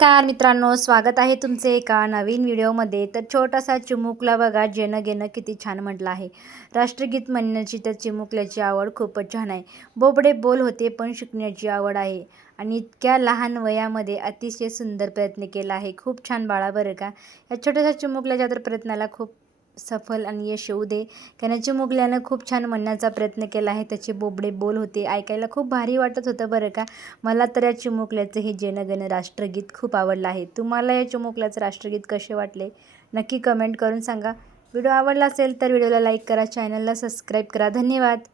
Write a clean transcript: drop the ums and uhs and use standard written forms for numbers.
नमस्कार मित्रांनो, स्वागत आहे तुमचे एका नवीन व्हिडिओमध्ये। तर छोटासा चिमुकला बघा, जेणं गेणं किती छान म्हटलं आहे। राष्ट्रगीत म्हणण्याची त्या चिमुकल्याची आवड खूपच छान आहे। बोबडे बोल होते पण शिकण्याची आवड आहे आणि इतक्या लहान वयामध्ये अतिशय सुंदर प्रयत्न केला आहे। खूप छान बाळा बरं का। या छोट्याशा चिमुकल्याच्या तर प्रयत्नाला खूप सफल आणि यश येऊ दे। कारण चिमुकल्यानं खूप छान म्हणण्याचा प्रयत्न केला आहे। त्याचे बोबडे बोल होते, ऐकायला खूप भारी वाटत होतं बरं का। मला तर या चिमुकल्याचं हे जन गण राष्ट्रगीत खूप आवडलं आहे। तुम्हाला या चिमुकल्याचं राष्ट्रगीत कसे वाटले नक्की कमेंट करून सांगा। व्हिडिओ आवडला असेल तर व्हिडिओला लाईक करा, चॅनलला सबस्क्राईब करा। धन्यवाद।